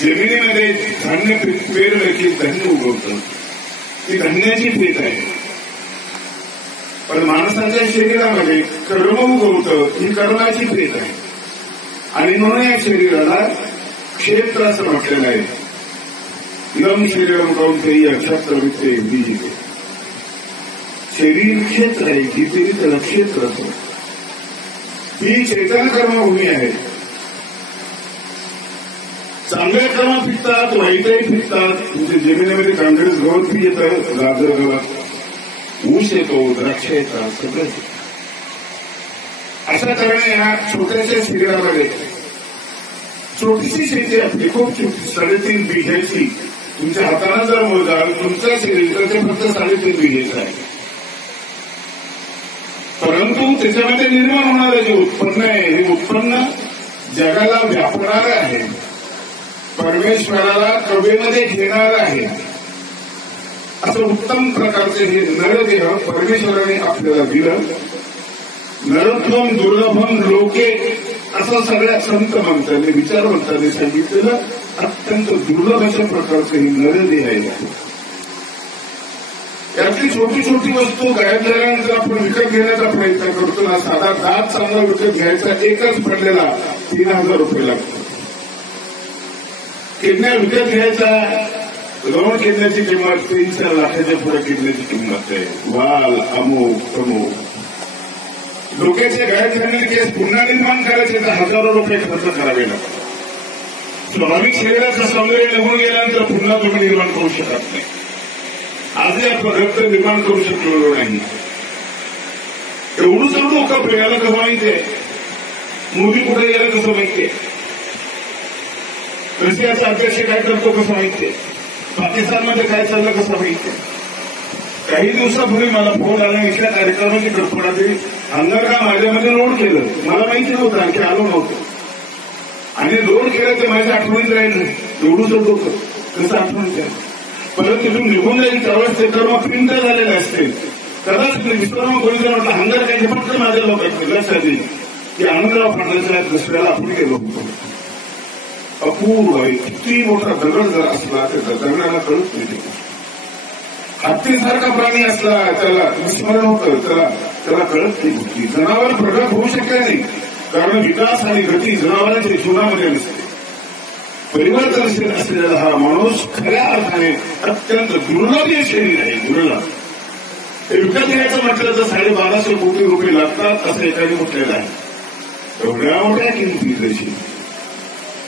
जमिनीमध्ये धान्य पेरलं की धान्य उगवतं, ती धान्याची पेट आहे. पण माणसाच्या शरीरामध्ये कर्म उगवतं, ही कर्माची पेट आहे. आणि म्हणून या शरीराला क्षेत्र असं म्हटलेलं आहे. इदं शरीरं कौन्तेय क्षत्रवित्ते बीजते. शरीर क्षेत्र आहे, गीतेने त्याला क्षेत्र असं. ही चेतन कर्मभूमी आहे. चांगले कर्म पिकतात, वाईटही पिकतात. तुमच्या जमिनीमध्ये काँग्रेस गवत बी येतं, गाजर गवत, ऊस येतो, द्राक्ष येतात, सगळं. अशा तऱ्हेने ह्या छोट्याशा शरीरामध्ये छोटीशी शेती आपली, खूप छोटी, 3.5 बिघ्याची. तुमच्या हाताने जर मोजाल तुमचं शरीर तर ते फक्त 3.5 बिघ्याचं आहे. परंतु त्याच्यामध्ये निर्माण होणारं जे उत्पन्न आहे, हे उत्पन्न जगाला व्यापणारं आहे, परमेश्वराला कवेमध्ये घेणारं आहे. असं उत्तम प्रकारचे हे नरदेह परमेश्वराने आपल्याला दिलं. नरत्वम दुर्लभम लोके असं सगळ्या संत मंत्रांनी, विचारवंतांनी सांगितलेलं. अत्यंत दुर्लभ अशा प्रकारचे हे नरदेह आहे. यातली छोटी छोटी वस्तू गायब झाल्यानंतर आपण विकत घेण्याचा प्रयत्न करतो ना. साधा दात चांगला विकत घ्यायचा एकच पडलेला 3,000 रुपये लागतो. किडण्या विकत घ्यायचा, 2 किडण्याची किंमत 3-4 लाखाच्या पुढे किडण्याची किंमत आहे. वाल अमुक तमुक. डोक्याचे गायब झालेले केस पुन्हा निर्माण करायचे तर हजारो रुपये खर्च करावे लागतात. स्वाभाविक शरीराचं सौंदर्य निघून गेल्यानंतर पुन्हा तुम्ही निर्माण करू शकत नाही. आजही आपण रक्त निर्माण करू शकलो नाही. एवढं सगळं डोकं याला कसं माहितीये, मोदी कुठे गेलं कसं माहितीये, रशियाचा अध्यक्ष काय करतो कसं माहितीये, पाकिस्तानमध्ये काय चाललं कसं माहितीये. काही दिवसापूर्वी मला फोन आला, इथल्या कार्यक्रमाची कल्पना तरी अंगरगाव माझ्यामध्ये लोड केलं. मला माहिती नव्हतं, आणखी आलो नव्हतं. आणि लोड केलं ते माझ्या आठवणीत राहिलं. एवढंच डोकं कसं आठवणीत राहिलं. परंतु तुम्ही निघून जाईल त्यावेळेस ते कर्म प्रिंट झालेले असतील. कदाच विश्वराम कोणी जर म्हटलं हंगर काही फक्त माझ्या लोकांनी लक्षात येईल की आनंदराव पाटलाच्या दुसऱ्याला आपण गेलो होतो. अपूर्व आहे. किती मोठा दगड जर असला तर दगडाला कळत नाही. हत्तीसारखा प्राणी असला त्याला विस्मरण होतं, त्याला कळत नाही. जनावर प्रगत होऊ शकले नाही, कारण विकास आणि गती जनावरांच्या जीवनामध्ये नसते. परिवर्तनशील असलेला हा माणूस खऱ्या अर्थाने अत्यंत दुर्लभ शरीर आहे. दुर्लभ हे विकत घ्यायचं म्हटलं तर 1250 कोटी रुपये लागतात असं एकाने म्हटलेलं आहे. एवढ्या मोठ्या किमती जशी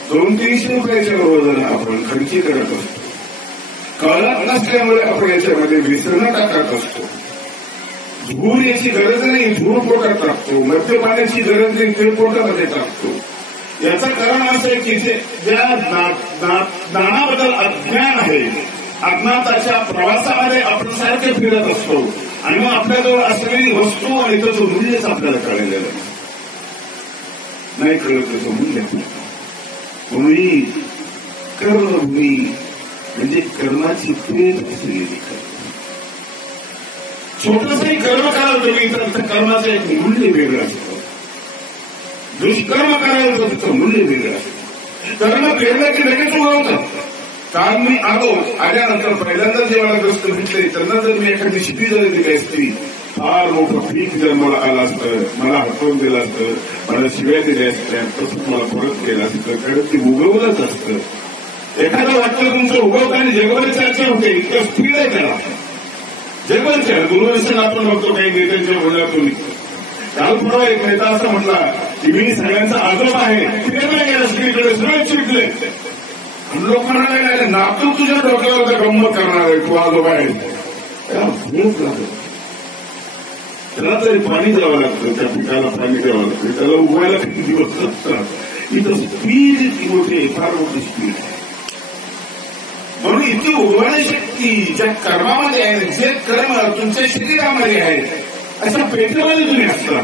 200-300 रुपयाच्या बरोबर आपण खर्ची करत असतो. कळत नसल्यामुळे आपण याच्यामध्ये विसरणं टाकत असतो. धूर याची गरज नाही, धूर पोटात टाकतो. मद्यपानाची गरज नाही, ते पोटामध्ये टाकतो. याचं कारण असं आहे की ज्या ज्ञानाबद्दल अज्ञान आहे, अज्ञाताच्या प्रवासामध्ये आपण सारखे फिरत असतो आणि मग आपल्याजवळ असलेली वस्तू आणि त्याचं मूल्यच आपल्याला कळलेलं नाही. कळत त्याचं मूल्य भूमी कर्मभूमी म्हणजे कर्माची पेट असलेली. छोटंसंही कर्म कराल तुम्ही तर कर्माचं एक मूल्य वेगळं असतं. दुष्कर्म करायला तर तिचं मूल्य वेगळं असतं. कर्म पेरलं की लगेच उगवतं. काल मी आल्यानंतर पहिल्यांदा जेव्हा ग्रस्त भेटले त्यांना जर मी एखादी शिटी जरी दिली असती, फार मोठं पीक जर मला आलं असतं, मला हटवून दिलं असतं, मला शिव्या दिल्या असत्या, तसंच मला परत केलं असतं, कारण ती उगवलंच असतं. एखादं वाक्य तुमचं उगवताना जगभर चर्चा होते, इतकं स्पीड आहे त्याला. जगभर दूरदर्शन आपण बघतो काही नेत्यांच्या बोलण्यातून. काल परवा एक नेता असं म्हटला की मी सगळ्यांचा आजोबा आहे, फिरवला गेला स्त्रीकडे, सगळे चिडले. लोक म्हणायला लागले नातू तुझ्या डोक्यावर गंमत करणार आहे, तू आजोबा आहे. त्याला भूक लागत, त्याला तरी पाणी द्यावं लागतं, त्या पिकाला पाणी द्यावं लागतं, त्याला उगवायला किती दिवस लागतात. इथं स्पीड इतकी मोठी आहे, फार मोठी स्पीड आहे. म्हणून इतकी उगवण्याची शक्ती ज्या कर्मामध्ये आहे, जे कर्म तुमच्या शरीरामध्ये आहे, अशा पेटमध्ये तुम्ही असता.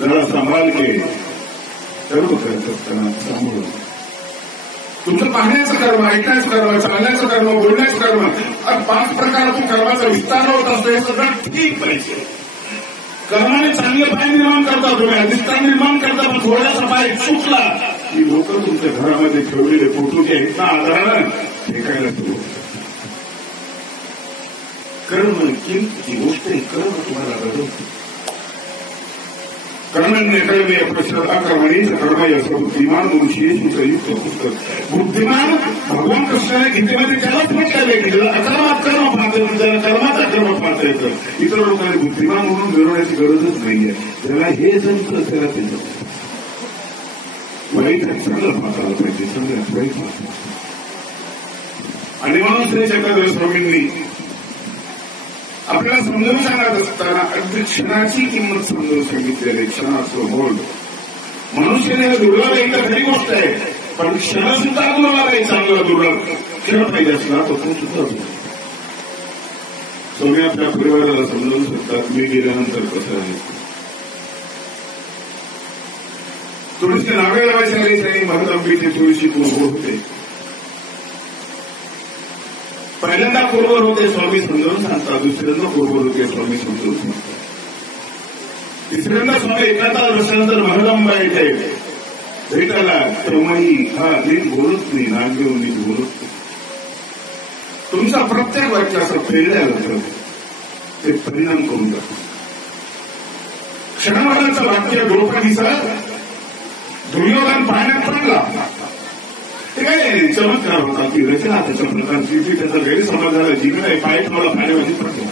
जरा सांभाळ के कर्म करत असताना सांभाळून तुमचं पाहण्याचं कर्म, ऐकण्याचं कर्म, चालण्याचं कर्म, बोलण्याचं कर्म, 5 प्रकारातून कर्माचा विस्तार होत असतो. हे सगळं ठीक पाहिजे. कर्माने चांगले पाय निर्माण करता, तुम्ही अधिष्ठान निर्माण करता, पण थोडासा पाय चुकला की लोक तुमच्या घरामध्ये ठेवलेले फोटो जे आहेत ना आधारानं फेकायला सुरू होतात. कर्म किंमती गोष्ट आहे, कर्म तुम्हाला घडवतो. कर्मण्य कर्मे प्रश्रद्धा कर्मणी कर्म असं बुद्धिमान मनुष्य युक्त पुस्तक. बुद्धिमान भगवान कृष्णाने गीतेमध्ये त्यालाच म्हटलेलं की ज्याला अकर्मात कर्म पाहता येतं, त्याला कर्मात अकर्म पाहता येतं. इतर लोकांनी बुद्धिमान म्हणून मिळवण्याची गरजच नाहीये. त्याला हे जमतं त्याला ते जमतं. वाईट चांगलं पाहताला पाहिजे, चांगलं वाईट पाहता. आणि म्हणून श्री चक्रधर स्वामींनी आपल्याला समजावून सांगत असताना अगदी क्षणाची किंमत समजावून सांगितलेली. क्षणाचं बोल मनुष्याने दुर्लभ एकदा खरी गोष्ट आहे, पण क्षण सुद्धा दुर्लभ आहे. चांगला दुर्लभ क्षण पाहिजे असला तो सुद्धा स्वामी आपल्या परिवाराला समजावून शकतात मी गेल्यानंतर कसं आहे. थोडीशी नावे लावायची आली आणि महत्वाची थोडीशी पूर्व होते. पहिल्यांदा पूर्वर होते स्वामी समजावून सांगतात, दुसऱ्यांदा पूर्वर होते स्वामी समजावून सांगतात, तिसऱ्यांदा स्वामी एखादा बसल्यानंतर महदंबा येते भेटायला तेव्हाही हा नीट बोलत नाही, नाग घेऊन नीट बोलत नाही. तुमचा प्रत्येक वाक्य असं फेरण्याला जातं, ते परिणाम करून जातो. क्षणभराचं वाक्य द्रौपदीचं दुर्योधन पाण्यात पडला, ते काय चमत्कार होता की रचना त्याच्या प्रकारची ती त्याचा गैरसमज झाला. जिंकलाय पाय थोडा पाण्यामध्ये पडला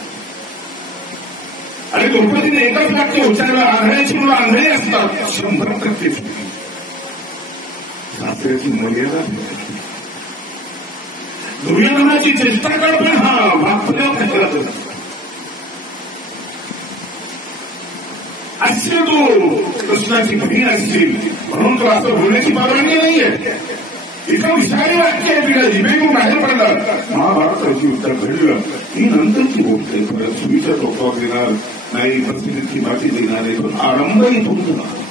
आणि द्रौपदीने एकच वाक्य उच्चारलं, आंधळ्याची मुलं आंधळी असतात 100% सासऱ्याची मर्यादा. दुर्योधनाची चेष्टा कर पण हा वाक्य कशाला असे तू कृष्णाची बहीण असतील म्हणून तो असं बोलण्याची परवानगी नाहीये. इतकं विषारी वाक्य आहे. तिला जिभेतून बाहेर पडलं. महाभारताची युद्ध घडलं ही नंतरची गोष्ट आहे. परत सुईच्या टोकावर देणार नाही, बसण्याची माती देणार नाही, पण आरंभ इथून होणार.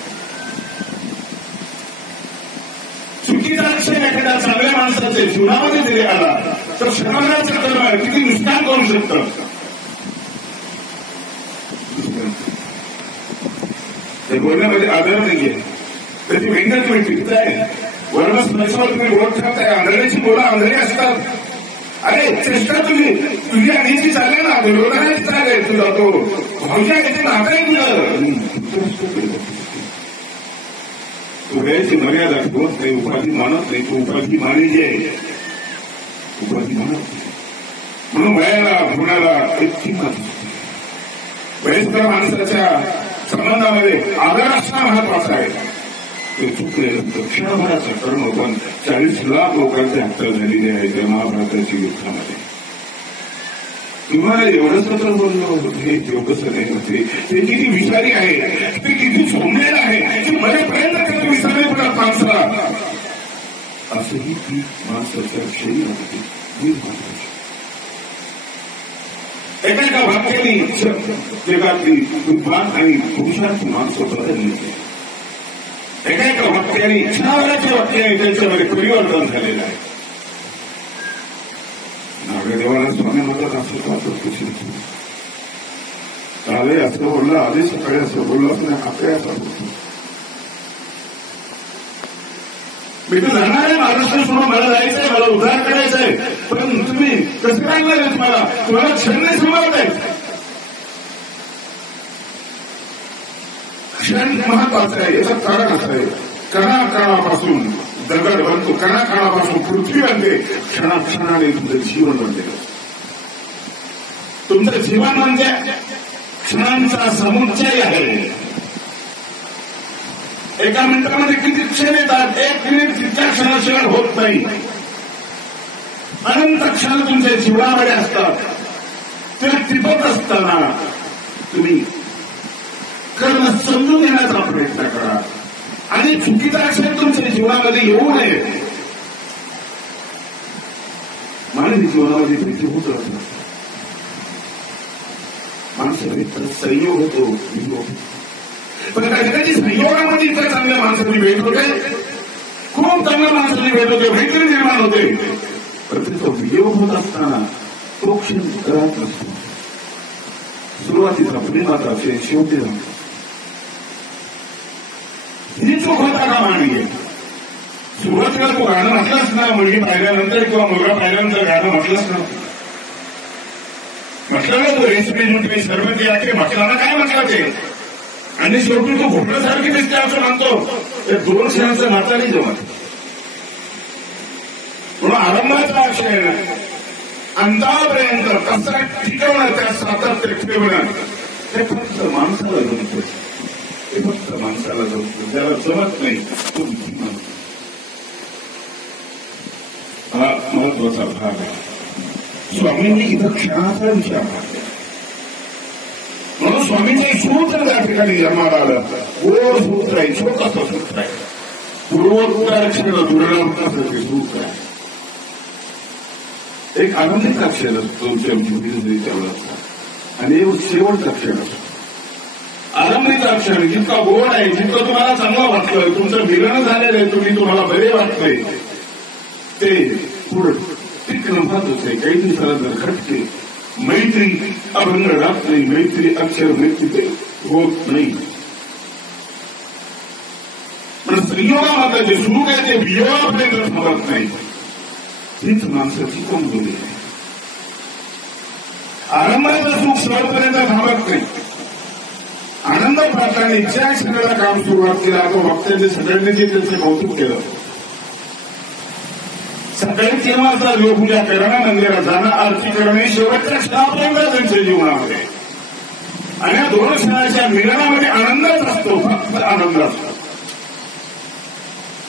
चुकीचा अक्षय एखाद्या चांगल्या माणसाचे जीवनामध्ये जरी आला तर क्षणाभराचं कर्म किती नुकसान करू शकतं. त्या बोलण्यामध्ये आदर नाहीये, त्याची मेहनत तुम्ही टिकताय. वर्णस्पर्शावर तुम्ही ओळखताय. आंधळ्याची बोला आंधळी असतात. अरे चेष्टा तुझी आणीची चालले ना, दुर्योधनाची चालले. तुला तो भाऊजा येते नाता आहे तुला. तू वेळेची मर्यादा ठेवत नाही, उपाधी मानत नाही. तू उपाधी माने जे उपाधी मानत नाही. म्हणून वयाला गुणाला एक किंमत. वयस्कर माणसाच्या संबंधामध्ये आदर असणं महत्वाचं आहे. ते चुकलेलं क्षणभराचं कर्म पण 40 लाख लोकांचे हत्या झालेली आहे त्या महाभारताच्या युद्धामध्ये. तुम्हाला एवढंच तर बोललो हे एवढंच नाही होते. ते किती विषारी आहे, ते किती झोंबलेलं आहे की मरेपर्यंत त्याचं विसरले पडत माणसाला. असंही ती माणसाच्या शरीरामध्ये एका वाक्याने जगातली विद्वान आणि पुरुषांची माणसं बदलली. एका वाक्याने क्षणाभराच्या वाक्याने त्यांच्यामध्ये परिवर्तन झालेलं आहे. नागदेवाला स्वामी म्हणतात असं का कालही असं बोललं, आधी सकाळी असं बोललं असं आता असं बोलतो. मी तर जाणार आहे महाराष्ट्र सोडून, मला जायचंय, मला उद्धार करायचंय, पण तुम्ही कसं काढणार आहे? तुम्हाला क्षण नाही सुरुवात आहे. क्षण महत्वाचं आहे. याचं कारण असं आहे, कणाकणापासून दगड बनतो, कणाकणापासून पृथ्वी बनते. क्षणाक्षणाने तुमचं जीवन बनते. तुमचं जीवन म्हणजे क्षणांचा समुच्चय आहे. एका मिनिटामध्ये किती क्षण येतात? 1 मिनिट तितक्या क्षणाशिवाय होत नाही. अनंत क्षण तुमच्या जीवनामध्ये असतात. ते टिपत असताना तुम्ही कर्म समजून घेण्याचा प्रयत्न करा आणि चुकीचा अक्षर तुमच्या जीवनामध्ये येऊ नये. मानवी जीवनामध्ये भेटी होत राहतात. माणसं भेटतात, संयोग होतो, वियोग. पण कधी संयोगामध्ये इतक्या चांगल्या माणसांनी भेट होते, खूप चांगल्या माणसांनी भेट होते, मैत्री निर्माण होते. पण त्याचा वियोग होत असताना तो क्षण राहत नसतो. सुरुवातीचा प्रेमाचा शेवटी राहतो. ही चूक होता कामा नये. सुरुवातीला तू गाणं म्हटलंच ना, मुलगी पाहिल्यानंतर किंवा मुलगा पाहिल्यानंतर गाणं म्हटलंच ना, म्हटलं ना तू रेसिपी म्हटली सर्व ती आखरी म्हटलं ना, काय म्हटलं ते, आणि शेवटी तू घोटल्यासारखी दिसते असं म्हणतो. ते 2 क्षणाचं नाता नाही जमत. म्हणून आरंभाचा अक्षर अंतापर्यंत कसा टिकवणं, त्या सातत्य ठेवणं, हे फक्त माणसाला जमतं. हे फक्त माणसाला जमतं. ज्याला जमत नाही तो हा महत्वाचा भाग आहे. स्वामींनी इथं क्षणाचा विचार मांडला. म्हणून स्वामींचे सूत्र त्या ठिकाणी जन्माला आलं. गोड सूत्र आहे, छोटंसं सूत्र आहे. पूर्वोत्तर अक्षर दुर्लभताचं सूत्र आहे. एक आनंदित अक्षर असतो आणि एक शेवटचं अक्षर असतो. आनंदित अक्षर जितका गोड आहे, जितकं तुम्हाला चांगलं वाटतंय, तुमचं मिलन झालेलं आहे, तुम्हाला बरे वाटतंय, ते पुढं टिकणं महत्वाचं आहे. काही दिवसाला जर घटते, मैत्री अभंग राहत नाही, मैत्री अक्षर मैत्री होत नाही. पण संयोगामध्ये जे सुरू आहे ते वियोगापर्यंत थांबत नाही. हीच माणसाची कमजोरी आहे. आनंदाचं सुख शेवटपर्यंत थांबत नाही. आनंद प्रार्थने ज्या क्षणाला काम सुरुवात केला तो वक्त्यांनी सगळ्यांनी जे त्याचं कौतुक केलं. सकाळी 3 वाजता देवपूजा करणं, मंदिरात जाणं, आरती करणे, शेवटच्या क्षणापर्यंत त्यांच्या जीवनामध्ये, आणि या 2 क्षणाच्या मिलनामध्ये आनंदच असतो. फक्त आनंद असतो.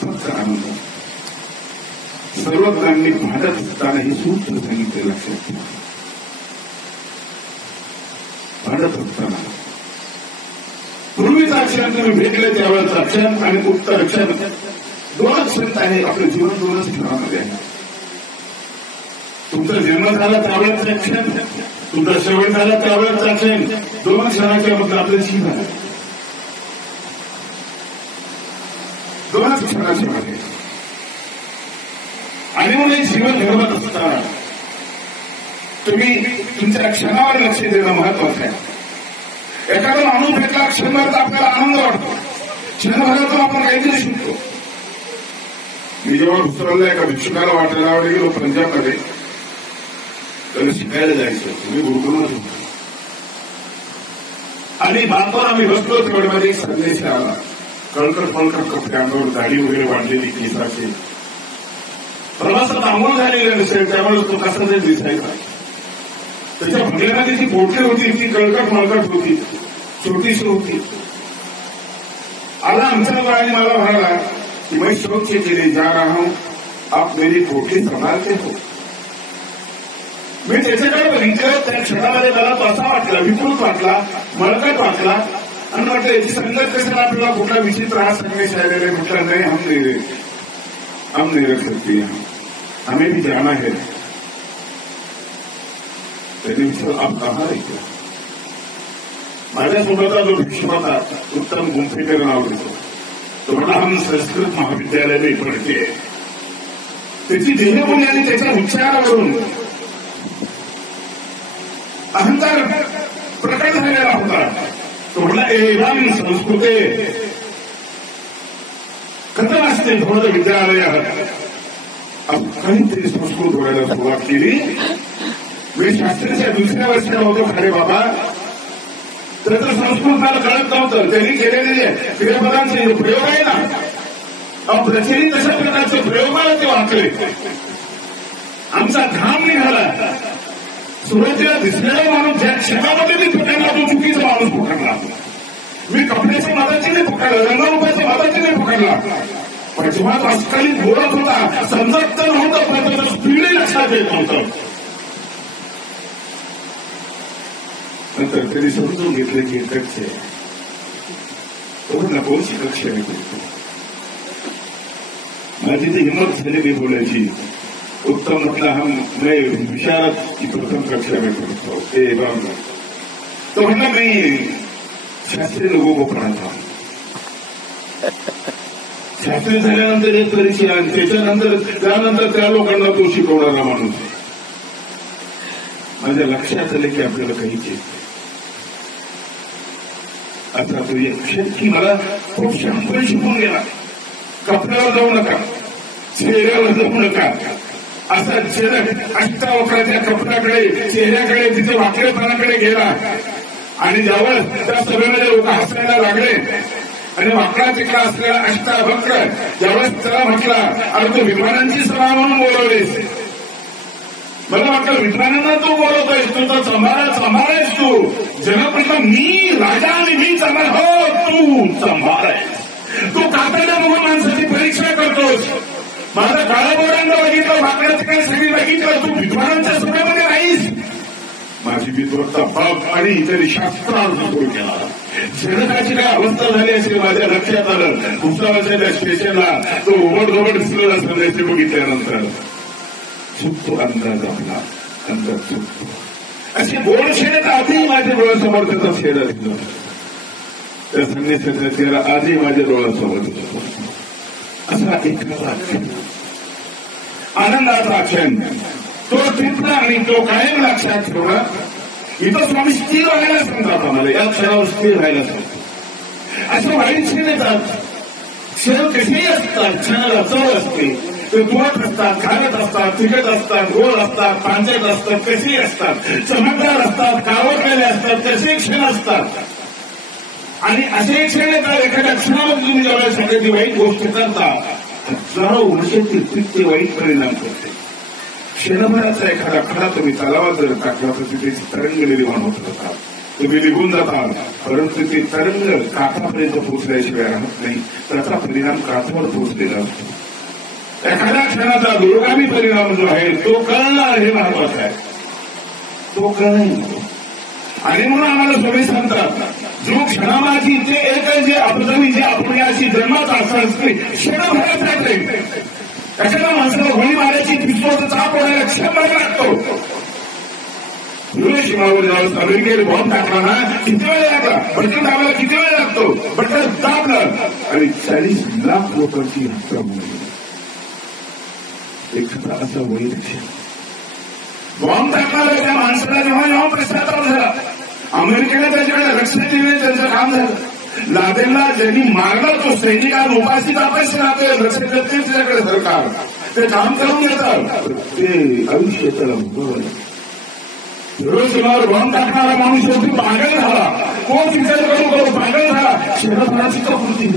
फक्त आनंद. सर्वज्ञांनी भांडत असताना हे सूत्र सांगितले लक्षात ठेवा. भांडत असताना पूर्वीचं अक्षर तुम्ही भेटले त्यावेळेचं अक्षर आणि उत्तर अक्षर 2च क्षण आहे. आपलं जीवन 2च क्षणामध्ये आहे. तुमचा जन्म झाला त्यावेळेचं अक्षर, तुमचा शेवट झाला त्यावेळेचं अक्षर, 2 क्षणाच्या मध्ये आपलं जीवन 2च क्षणाच्या मध्ये. आणि म्हणून जीवन घडवत असताना तुम्ही तुमच्या क्षणावर लक्ष देणं महत्वाचं आहे. एखादा माणूस भेटला, क्षणभरात आपल्याला आनंद वाटतो, क्षणभरातून आपण काहीतरी शिकतो. मी जेव्हा दुसऱ्याला एका भिक्षुकाला वाटायला गेलो पंजाबमध्ये, त्याला शिकायला जायचं, तुम्ही गुरुकुलच होतो, आणि बापावर आम्ही बसलो. तेवढ्यामध्ये एक संदेश आला. कळकट फळकट कपडे अंगावर, दाढी वगैरे वाढलेली, केसाची, प्रवासात आंघोळ झालेली नसेल त्यामुळे तो कसा तरी दिसायचा. त्याच्या भंगेमध्ये जी बोटली होती ती कळकट मळकट होती, छोटीशी होती. आला आमच्या बाळाने मला म्हणाला की मैं शौक से चले जा रहा हूं, आप मेरी पोटली सांभाळते हो. मी त्याच्याकडे बघितलं. त्या क्षणामध्ये मला तो असा वाटला, विकृत वाटला, मळकट वाटला, आणि म्हटलं याची संगत कशाला आपल्याला कुठला विचित्र हा संदेश आलेला आहे. म्हटलं नाही, हम नहीं रख सकते, हमें भी जाना है. त्यांनी विचारलं आप कहाँ रहते. माझ्यासोबतचा जो भिक्षुक होता, उत्तम गुंफेकर नाव घेतो, तो म्हटला हम संस्कृत महाविद्यालय में पढ़ते. त्याची देहबोली आणि त्याच्या उच्चारावरून अहंकार प्रकट झालेला होता. तो म्हटला एवं संस्कृते कथं असते भवद विद्यालयात. काहीतरी संस्कृत बोलायला सुरुवात केली. मी शास्त्रीच्या 2ऱ्या वर्षाला होतो. खरे बाबा, त्याचं संस्कृत मला कळत नव्हतं. त्यांनी केलेले क्रियापदांचे प्रयोग आहे ना, प्रचलित अशा प्रकारचे प्रयोगाला ते वाचले. आमचा घाम निघाला. सुरुवातीला दिसलेला माणूस ज्या क्षणामध्ये मी पकडला तो चुकीचा माणूस पकडला. मी कपड्याच्या मदतीने पकडला, रंगरूपाच्या मदतीने पकडला. पण जेव्हा तत्कालीन बोलत होता समजत तर नव्हतं, पण त्याचं स्पीड लक्षात येत नव्हतं. नंतर त्यांनी समजून घेतलं की कक्ष आहे, तो नकोशी कक्ष आहे. माझी ती हिंमत झाली मी बोलायची. उत्तम म्हटला हम मैं विशारद की प्रथम कक्षा में पढ़ता हूँ. तो म्हटलं मैं शास्त्रीय लोगों को पढ़ाता हूँ. शास्त्री झाल्यानंतर एक परीक्षा, त्याच्यानंतर त्यानंतर त्या लोकांना तो शिकवणारा माणूस. माझ्या लक्षात आलं की आपल्याला काहीच येत. आता तो एक की मला खूप शास्त्र शिकून गेला. कपड्यावर जाऊ नका, चेहऱ्यावर जमू नका. असा जलद अष्टावक्राच्या कपड्याकडे चेहऱ्याकडे तिथे वाकडेपणाकडे गेला आणि ज्यावेळेस त्या सभेमध्ये लोक हसायला लागले आणि वाकडा तिकडा असलेला अष्टावक्र ज्यावेळेस त्याला म्हटला, अरे तू विद्वानांची सभा म्हणून बोलवलीस, मला वाटलं विद्वानांना तू बोलवतोयस, तू तर चंभारायस तू. जन म्हटलं मी राजा आणि मी चंभार. हो तू चंभार आहेस, तू कातड्या बघून माणसाची परीक्षा करतोस. माझं काळाबोरांना बघितलं, वाकड्या तिकडे सगळी बघितलं, तू विद्वानांच्या सभेमध्ये नाहीस. माझी विद्वत्ता बाप आणि इतर शास्त्रार्थ सुरू केला. जनकाची काय अवस्था झाली असेल माझ्या लक्षात आलं. भुसावळच्या त्या स्टेशनला तो ओबडधोबड दिसलेला संदेश बघितल्यानंतर चुकतो अंदाज आपला, अंदाज चुकतो. अशी गोड शेत आधी माझ्या डोळ्यासमोर त्याचा शेडा दिसला. त्या संदेशाच्या चेहरा आधी माझ्या डोळ्यासमोर दिसतो. असा एखादा आनंदाचा क्षण तो टिपला आणि तो कायम लक्षात ठेवला. इथं स्वामी स्थिर व्हायला सांगतात आम्हाला, या क्षणावर स्थिर व्हायला सांगतात. असं वाईट क्षण येतात, क्षण कसेही असतात, क्षणाला चव असते. ते तुरट असतात, खारट असतात, तिखट असतात, गोड असतात, पांचट असतात, कसेही असतात, चमकदार असतात, कावरलेले असतात, कसे क्षण असतात. आणि असे क्षण येतात, एखाद्या क्षणामध्ये तुम्ही ज्यावेळेस एखादी वाईट गोष्ट करता, हजारो वर्षातील ते वाईट परिणाम करते. क्षणभराचा एखादा खडा तुम्ही तलावात जर टाकला तर तिथे तरंग निर्माण होत जातात, तुम्ही निघून जातात, परंतु ते तरंग काठापर्यंत पोहोचल्याशिवाय राहत नाही. त्याचा परिणाम काठावर पोहोचलेला असतो. एखाद्या क्षणाचा दूरगामी परिणाम जो आहे तो कळणार, हे महत्वाचं आहे. तो कळणार. आणि म्हणून आम्हाला सगळे सांगतात, जो क्षणामाची ते एक जे अपजवी जे अपण्याची जन्माचा संस्कृती क्षणभरात राहते. एखाद्या माणसाला गोळी मारायची पिस्तूलचा चाप होण्याला क्षणभर लागतो. हिरोशिमावर ज्यावेळेस अमेरिकेने बॉम्ब टाकला ना, किती वेळ लागला, बटन दाबायला किती वेळ लागतो, बटन दाबलं आणि 40 लाख लोकांची हत्या होईल. एखादा असा वैर बॉम्ब टाकणाऱ्या त्या माणसाला जेव्हा पश्चाताप झाला, अमेरिकेने त्याच्याकडे लक्ष देणे त्यांचं काम झालं. लादेनला ज्यांनी मारला तो सैनिकांना उपाशी तापाशी राहते, लक्ष देते त्याच्याकडे सरकार, ते काम करून घेतात, ते आयुष्य त्याला भोगवलं. हिरोशिमावर बॉम्ब टाकणारा माणूस शेवटी पागल झाला. कोण विचार करू पागल झाला. क्षणभराची प्रकृती,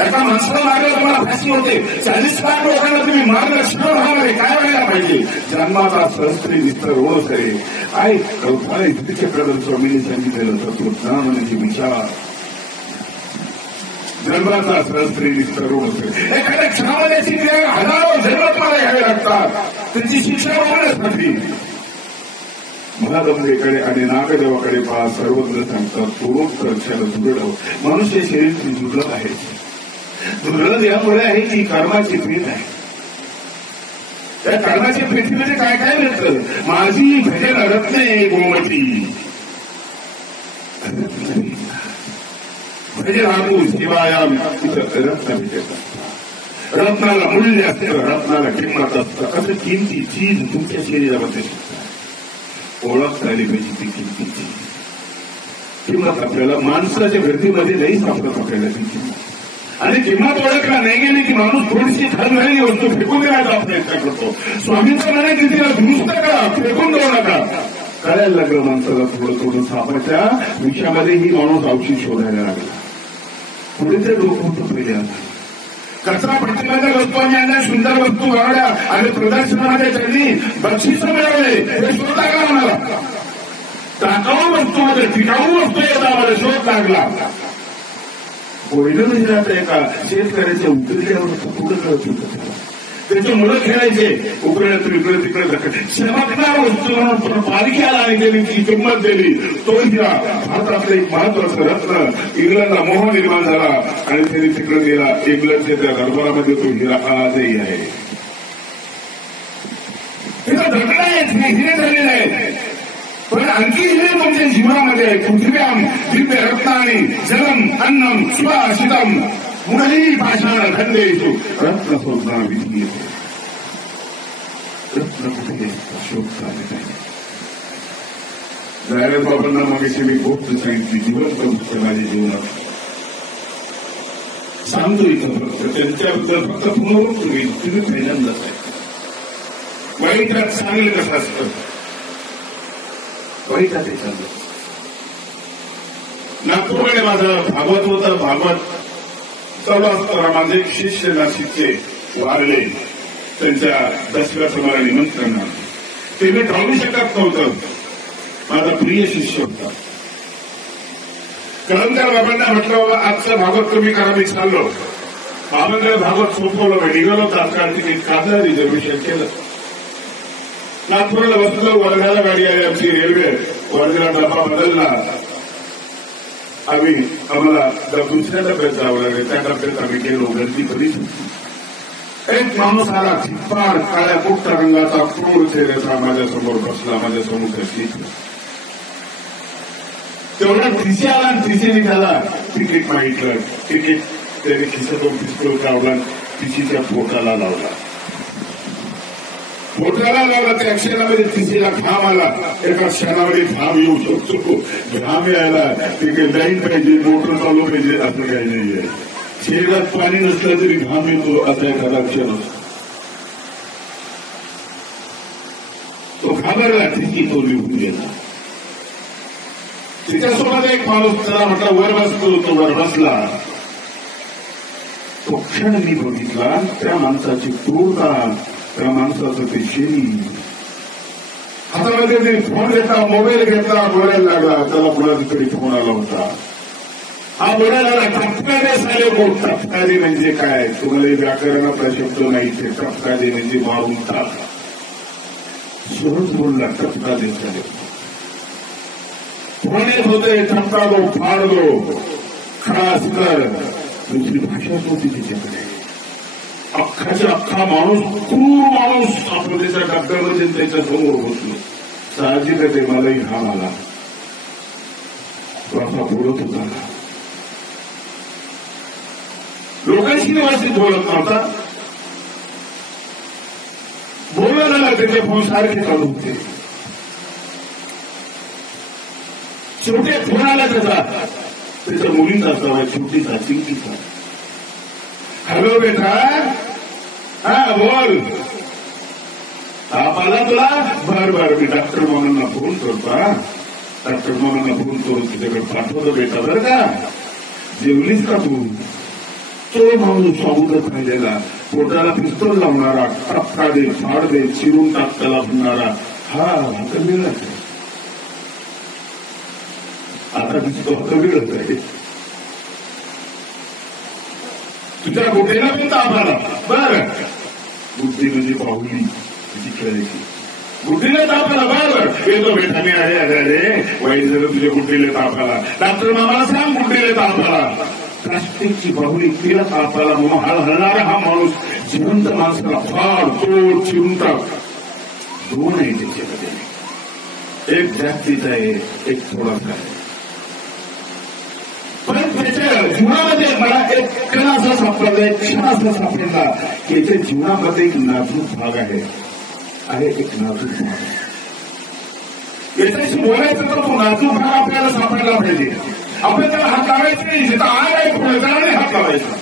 एका माणसाला मारलं तुम्हाला फाशी होते. 40 लाख लोकांना तुम्ही मारलं क्षणभरामध्ये, काय व्हायला पाहिजे. जन्माचा सहस्त्री विस्तार होत आहे. आई कल्पना इतकेकडे स्वामींनी सांगितलेलं तत्वज्ञान म्हणजे विचार. जन्माचा सहस्त्री विस्तार होत आहे. एखाद्या क्षणामध्ये हजारो जन्म तुम्हाला घ्यावे लागतात त्याची शिक्षा होण्यासाठी. महागंगेकडे आणि नागदेवाकडे पहा, सर्वत्र सांगतात पूर्वोत्तर क्षण दुर्लभ. मनुष्य शरीर दुर्लभ आहे. दुर्लभ यामुळे आहे की कर्माची पेट आहे. त्या कर्माच्या पेटीमध्ये काय काय मिळतं. माझी भजन रत्ने गोमती, भजन हापूस शिवायाम, तिथं रत्न भेटतात. रत्नाला मूल्य असतं, रत्नाला किंमत असतं. असं किमती चीज तुमच्या शरीरामध्ये ओळख झाली पाहिजे. ती किमतीची किंमत आपल्याला माणसाच्या गर्दीमध्ये नाही सापडत आपल्याला ती किंमत. आणि किंमत ओळखला नाही गेली की माणूस थोडीशी धन झालेली वस्तू फेकून देण्याचा प्रयत्न करतो. स्वामींचं म्हणा की तिला दुरुस्त करा, फेकून देऊ नका. कळायला लागलं माणसाला थोडं थोडं सापाच्या विषयामध्येही माणूस औषध शोधायला लागला. पुढे ते लोक होतं पहिले. आता कचरा पट्टीमध्ये वस्तू आणल्या, सुंदर वस्तू बनवल्या आणि प्रदर्शनामध्ये त्यांनी बक्षीस मिळवले. हे शोध लागला म्हणाला. टाकाऊ वस्तूमध्ये टिकाऊ वस्तू येतात शोध लागला. पहिलं म्हणजे आता एका शेतकऱ्याच्या उतरल्यावर पुढे कळत होतं. त्याचे मुलं खेळायचे उकळ्यात इकडे तिकडे ढकल. चमकदार वस्तू म्हणून पालखी आला आणि त्यांनी ती किंमत दिली. तो हिरा भारतातलं एक महत्वाचं रत्न. इंग्लंडला मोह निर्माण झाला आणि त्यांनी तिकडे गेला. इंग्लंडच्या त्या दरबारामध्ये तो हिरा आजही आहे. तिथं घटना आहेत, हिरे झालेले आहेत. पण आणखी हिरे तुमच्या जीवनामध्ये आहे. पृथ्व्याम दिव्य रत्नानी जलम अन्नम सुभाषितम मुरली पाषाण खंडेषु रत्न शोधना विधी. रत्न कुठे शोधता आले नाही. जायरात बाबांना मागेशी मी गोष्ट सांगितली. जिवंत पुस्तक माझ्या जीवनात सांगतो इथं फक्त त्यांच्याबद्दल फक्त पुनरुक्त होईल. तुम्ही पहिल्यांदाच आहे. वाईटात चांगलं कसं असतं, वाईटात हे चांगलं. नागपूरकडे माझं भागवत होतं. भागवत चालू असताना माझे एक शिष्य नाशिकचे वारले. त्यांच्या दसव्याचं मला निमंत्रण आलं. ते मी टाळू शकत नव्हतं. माझा प्रिय शिष्य होता. कळमकर बाबांना म्हटलं बाबा आजचं भागवत तुम्ही करा. मी चाललो. बाबांकडे भागवत सोपवलं. मी निघालो. तात्काळ तिकीट काढलं. रिझर्वेशन केलं. नागपूरला बसलो. वर्ध्याला गाडी आली आमची रेल्वे. वर्ध्याला डबा बदलला. आम्हाला दुसऱ्या डब्यात जावं लागेल. त्या डब्यात आम्ही गेलो. गर्दी बरीच होती. एक माणूस आला. चिप्पाड काळ्या कुट्टा रंगाचा क्रूर चेहऱ्याचा माझ्यासमोर बसला. माझ्यासमोर सीट. तेवढा टीसी आला आणि टीसीने त्याला तिकीट मागितलं. तिकीट त्याने खिशातून पिस्तूल काढला. टीसीच्या पोटाला लावला. पोटाला लावला. त्या क्षणामध्ये टीसीला घाम आला. एका क्षणामध्ये घाम येऊ शकतो. घाम यायला तिथे लाईन पाहिजे, मोटर चालू पाहिजे, असं काही नाहीये. शरीरात पाणी नसलं तरी घाम येतो. असा एखादा क्षण असतो. तो घाबरला. टीसी तो निघून गेला. तिच्यासोबत एक माणूस त्याला म्हटला वर बसतो. तो वर बसला. तो क्षण मी बघितला. त्या माणसाची क्रूरता, त्या माणसाचं ते शरीर. हातामध्ये ते फोन घेतला, मोबाईल घेतला, बोलायला लागला. त्याला कोणाचा तरी फोन आला होता. हा बोलायला लागला टपकाने साले बोल. टपकाने म्हणजे काय? तुम्हाला व्याकरणाचा शब्द नाही. ते टपकाने म्हणजे मारून टाक. सहज बोलला टपकाने साले. फोन येत होते. टपका दो, फाड दो, खास कर. दुसरी भाषाच होती तिच्याकडे. अख्खाच्या अख्खा माणूस, क्रूर माणूस आपण त्याच्या डब्यामध्ये त्याच्या समोर बसलो. साहजिक आहे मलाही घाम आला. तो असा बोलत होता. लोकांशी व्यवस्थित बोलत नव्हता. बोलायला त्याचे फोन सारखे चालू होते. शेवटी फोन आला त्याच्या मुलीचा असावा, छोटीचा, चिंकीचा. हॅलो बेटा. हा बोल. ताप आला तुला? बर मी डॉक्टर मामांना फोन करतो. डॉक्टर मामांना फोन करून तुझ्याकडे पाठवतो बेटा. बरं का? जेवलीस का तू? तो माणूस स्वागत राहिलेला. पोटाला पिस्तूल लावणारा, टपका दे, फाड दे, चिरून टाक त्याला म्हणणारा. हा कमीलाच आहे. आता दिसतो कमीलच आहे. तुझ्या गुड्डेला पण ताप आला. बरं. गुड्डी म्हणजे बाहुली तिची खेळायची. गुड्डीला ताप आला. बरोबर. येतो बेटा मी. अरे वाईट झालं तुझ्या गुड्डीला ताप आला. डॉक्टर मामाला सांग गुड्डीला ताप आला. प्लास्टिकची बाहुली तिला ताप आला म्हणून हलणारा हा माणूस जिवंत माणसाला फाड तोड चिरून टाक. दोन आहे त्याच्यामध्ये. एक जास्तीचा आहे, एक थोडासा आहे. पण त्याच्या जीवनामध्ये मला एक क्षण असा सापडला, एक क्षण असा सापडला की याच्या जीवनामध्ये एक नाजूक भाग आहे. एक नाजूक भाग. याच्याशी बोलायचं तर तो नाजूक भाग आपल्याला सापडला पाहिजे. आपण त्याला हात लावायचा नाही. जिथं आग आहे पुढे जाणे हात लावायचा.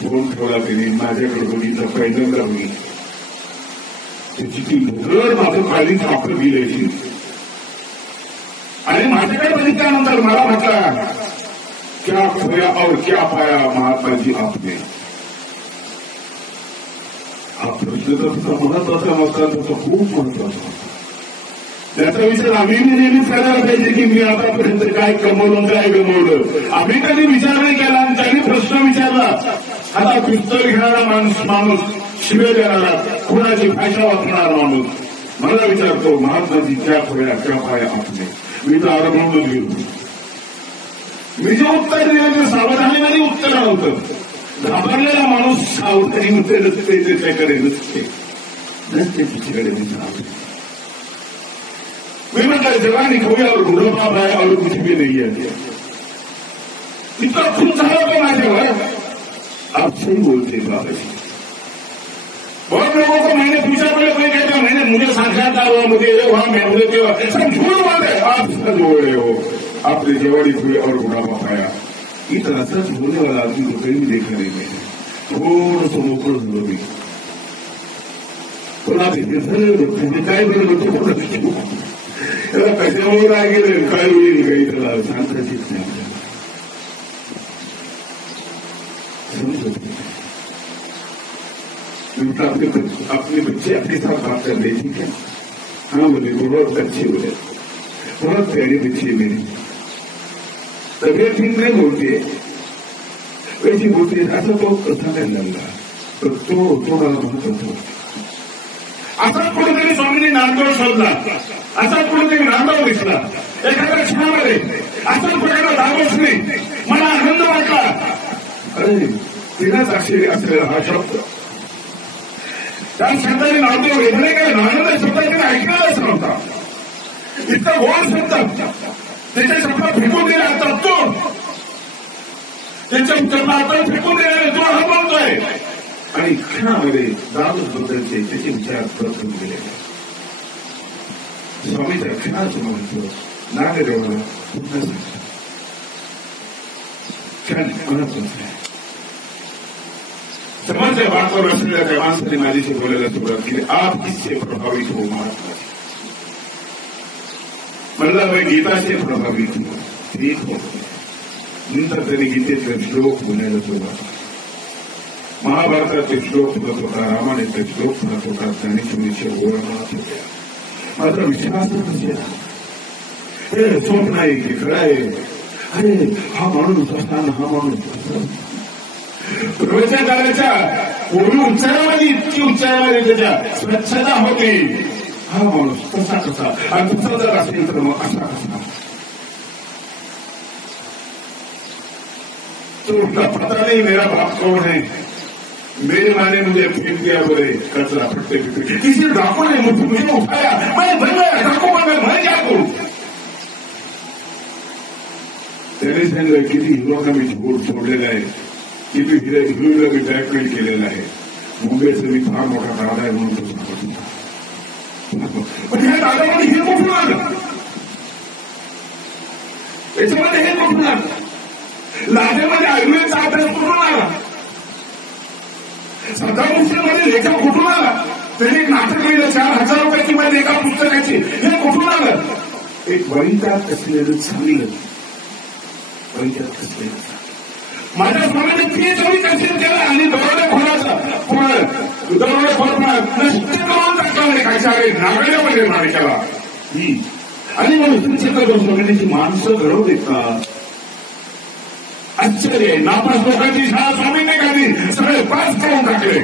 फोन ठेवला त्यांनी. माझ्याकडे बघितलं. पहिल्यांदा बघितलं. त्याची ती घर माझं काळी सापड गेल्याची. आणि माझ्याकडे बघितल्यानंतर मला म्हटलं क्या खोया और क्या पाया महात्माजी आपने. हा प्रश्न तर तुझा महत्वाचा नसता. त्याचा खूप महत्वाचा. त्याचा विचार आम्ही नेहमीच करायला पाहिजे की मी आतापर्यंत काय कमवलं, काय गमवलं. आम्ही कधी विचार नाही केला. आणि त्यांनी प्रश्न विचारला. आता पिस्तूल घेणारा माणूस, शिवे देणारा, कुणाची भाषा वापरणारा माणूस मला विचारतो महात्माजी क्या खोया क्या पाया आपने. मी तर अनुभवून गेलो. मी जे उत्तर दिलं ते सावधानीमध्ये उत्तर नव्हतं. घाबरलेला माणूस सावधानी उत्तर नसते. त्याच्याकडे नसते तिच्याकडे विचार. मैं मतलब जवानी खोया और बुढ़ापा आया और कुछ भी नहीं है. इतना खुद झाला तो माझ्यावर. आप सही बोलते बाबाजी. बहुत लोगों को मैंने पूछा, बोले कोई कहता मैंने मुझे साक्षात्कार हुआ, मुझे ये हुआ, मैं मुझे सब झूठ बात है. आप सच बोल रहे हो. आपने जवानी खोई और बुढ़ापा पाया. इतना सच होने वाला आदमी को कहीं भी देखा नहीं मैंने। थोड़ा सा मोकळं झालो मी, पण आता हे झालं म्हणजे काय झालं तो कोणा त्याला कशामुळे काय गेलं काय होईल काही त्याला सांगताच नाही आपल्याला। अपने बच्चे अपने साथ बात कर रहे ठीक है, हाँ बोले बहुत अच्छे बोले, बहुत प्यारे बच्चे मेरी, तबियत ठीक नहीं बोलती है वैसी बोलती है, ऐसा तो सांगायला लागला तर तो मला म्हणत होतो असाच कुठेतरी स्वामींनी नांदोळ शोधला, असाच कुठेतरी नांदोळ दिसला एखाद्या क्षणामध्ये, असाच प्रकारे दागोसने मला आनंद वाटला। अरे तिलाच आश्चर्य असलेला हा शब्द, त्या शब्दाने नांदोळ वेदने काय आनंद शब्द तिने ऐकलेलाच नव्हता, इतका गोड शब्द त्याच्या शब्दात फेकून दिला तो, त्याच्या शब्दात फेकून दिल्याने तो हा बोलतोय आणि क्षणामध्ये दादोस बद्दलचे त्याचे विचार परतून गेलेले। स्वामीच्या क्षणाचं महत्व नागदेवाला पुन्हा सांगतात, क्षण महत्वाचं आहे। समोरच्या बाजूवर असलेल्या त्या माणसाने माझ्याशी बोलायला सुरुवात केली, आप किससे प्रभावित हो महात्मा, म्हणला मैं गीता से प्रभावित हूं, ठीक हो। नंतर त्यांनी गीतेतले श्लोक बोलायला सुरुवात, महाभारताचे श्लोक म्हणत होता, रामायणाचे श्लोक म्हणत होता, ज्ञानेश्वरीचे ओळ म्हणत होत्या, मात्र विश्वासच नसेल, हे स्वप्न आहे की खरं आहे, अरे हा माणूस असताना हा माणूस प्रवचन करायच्या पूर्वी उच्चारामध्ये इतकी उच्चारामध्ये त्याच्या स्वच्छता होती, हा माणूस कसा कसा आणि तसा जर असेल तर मग असा कसा, तो पता नहीं मेरा बाप कौन है, मेरे माने मुझे फेंक दिया बोले कचरा फटते फिरते, किसी डाकू ने मुझे उठाया, मैं बन गया डाकू बन गया, मैं क्या करूं। त्याने सांगितलं किती हिरोना मी झोड सोडलेला आहे, किती हिरोला मी ब्लॅकमेल केलेला आहे, मुंबईचं मी फार मोठा दादा आहे म्हणून तो सांगत होता। पण ह्या दादामध्ये हे कुठून आलं, याच्यामध्ये हे कुठून आलं, लादेमध्ये आयुर्वेदचा अभ्यास कुठून आला, सदामुक्तीमध्ये लेखा कुठून आला, त्यांनी एक नाटक लिहिलं 4,000 रुपयाची मध्ये एका पुस्तकाची, हे कुठून आलं, एक वैद्यात असलेलं चांगलं वैद्यात असलेलं माझ्या स्वामीने PhD कंसिडर केलं आणि दरोडे नष्ट करून टाकला खायच्या नागड्यामध्ये माणसाला ही, आणि म्हणून स्वामींची माणसं घडवलीत का, आश्चर्य। नापास लोकांची शाळा स्वामींनी काढली, सगळे पास करून टाकले।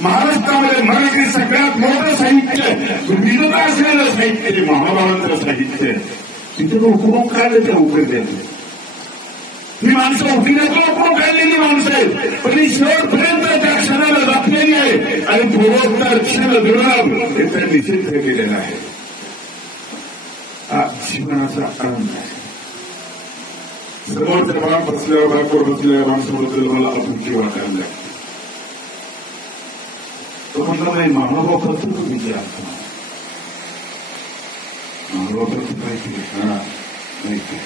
महाराष्ट्रामध्ये मराठी सगळ्यात मोठं साहित्य, विविधता असलेलं साहित्य, महाभारताचं साहित्य, तिथे उपयोग काढले, त्या उपयोग द्यायचे, ही माणसं उठण्यातून उपयोग काढलेली माणसं आहेत, पण ही शेवटपर्यंत त्या क्षणाला जपलेली आहे आणि पूर्वोत्तर क्षण दुर्लभ हे त्यांनी सिद्ध केलेलं आहे। हा जीवनाचा आनंद आहे। समोरच्या बाळ बसल्यावर बाळकोर बसल्यावर माणसाबद्दल मला अपुकी वाटायला लागते, तो म्हणला नाही महाभाव करतो तो विचार, महाभाव करतो माहिती, हा माहिती,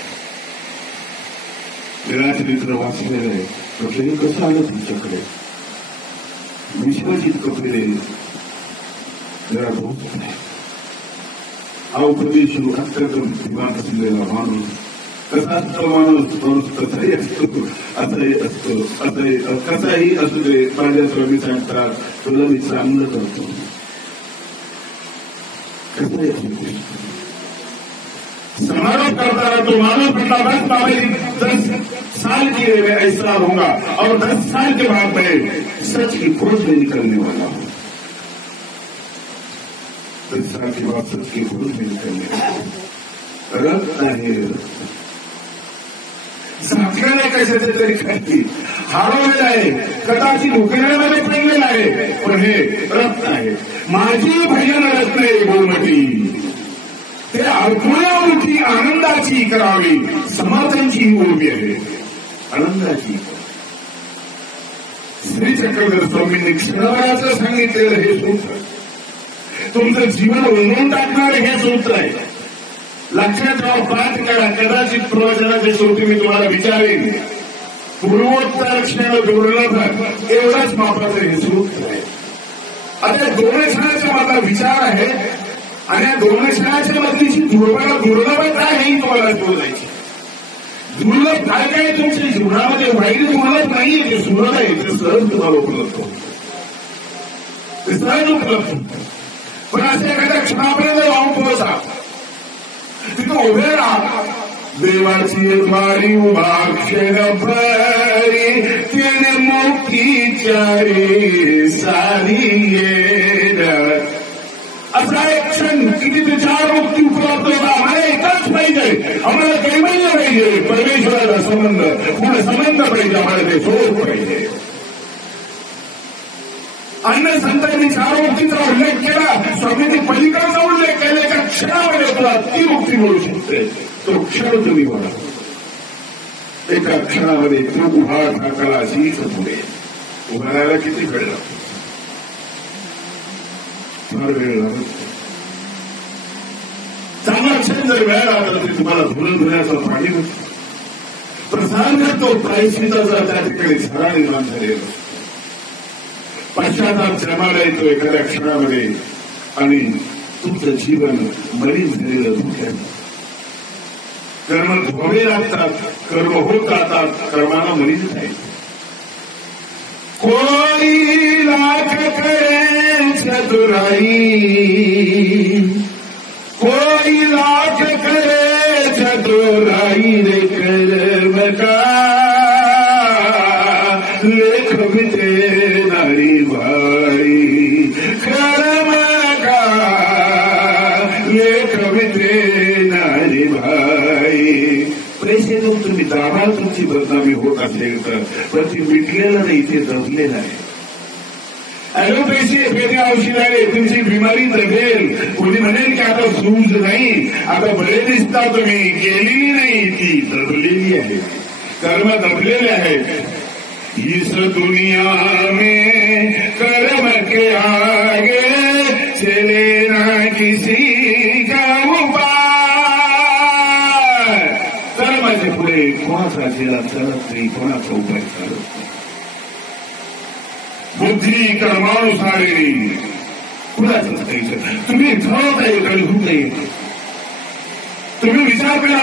चरित्र वाचलेलं आहे, कपडे कसं आलं तुमच्याकडे, विश्वासित कपडे जरा बहुत हा उपदेश अत्यंत बुद्धिमान असलेला माणूस, कसा असतो माणूस कसाही असतो, असाही असतो, कसाही असू दे, माझ्या स्वामी सांगतात तुला मी चांगलं करतो, कसाही असू दे। समारोह करता तो मानव पिता 10 साल के लिए ऐसा होगा और 10 साल के बाद मैं सच की खोज में निकलने वाला हूं, 10 साल के बाद सच की खोज में निकलने वाला हूं। रक्त आहे, झाकलेलं कशाचे तरी खाली हरवलेलं आहे, कदाचित उकळण्यामध्ये पडलेलं आहे, पण हे रक्त आहे, माझी भजन रत्ने गोमती, ते अर्पणामुठी आनंदाची करावी, समाधांची उभी आहे, आनंदाची। श्री चक्रधर स्वामींनी क्षणभराचं सांगितलेलं हे सूत्र तुमचं जीवन उलवून टाकणार हे सूत्र आहे। लक्षात राहा, पाठ करा. कदाचित प्रवचनाच्या शेवटी मी तुम्हाला विचारेन, पूर्वोत्तर क्षण दुर्लभ एवढाच मापाचं हे सूत्र आहे. आता दोन क्षणाचा माझा विचार आहे आणि या दोन क्षणाच्या मधलीची दुर्लभता हेही तुम्हाला शोधायची. दुर्लभ काय काय तुमच्या जीवनामध्ये वाईट दुर्लभ नाहीये, ते सुलभ आहे, ते सहज तुम्हाला उपलब्ध होतं, ते सहज उपलब्ध. पण असं एखाद्या क्षणापर्यंत जाऊन पोहोचा, तिथं उभे राहा. देवाची द्वारी उभा क्षणभरी तिने मुक्तीचारी सारी असा एक क्षण की तिथे चार मुक्ती उपलब्ध होता. आम्हाला एकच पाहिजे, आम्हाला कैवल्य पाहिजे, परमेश्वराचा संबंध, पुढे संबंध पाहिजे, आम्हाला ते सोड पाहिजे. अन्य संतांनी चार मुक्तीचा उल्लेख केला, स्वामींनी पलीकडचा उल्लेख केला. एका क्षणामध्ये तुला ती मुक्ती मिळू शकते. तो क्षण तुम्ही बघा, एका क्षणामध्ये तो उभा ठाकला अशीच पुढे उभा राहायला किती वेळ लागतो, फार वेळ लागतो. चांगला क्षण जर वेळ लागला तरी तुम्हाला धुण्याचं पाणी नसतं. प्रसाद तो प्रायश्चिताचा त्या ठिकाणी झरा निर्माण झालेला, पश्चाताप जन्माला येतो एखाद्या क्षणामध्ये आणि तुमचं जीवन मरीन झालेलं धोक्यात. कर्म धोडे लागतात, कर्म होत जातात, कर्माला मरीन जाईल. कोई लाख करे चतुराई, कोई लाख करे चतुराई रे कर्म का लेख बिते नारी भाई, कर्म का लेख बिते नारी भाई. पैसे देऊन तुम्ही दाबा तुमची बदनामी होत असेल तर, पण ती मिटलेलं नाही, इथे दबलेलं आहे. ऍलोपॅथी फेरी औषधाने तुमची बिमारी दबेल. कोणी म्हणेल की आता सूज नाही, आता बरे दिसता तुम्ही, गेलेली नाही, ती दबलेली आहे, कर्म दबलेले आहेत. इस दुनिया में कर्म के आगे चले ना किसी का उपाय. कर्माच्या पुढे कोणाचा चेहरा चलत नाही, कोणाचा उपाय करत नाही. बुद्धी कर्मानुसारी कुणाचं तुम्ही ठरवता येईल, तुम्ही विचार करा.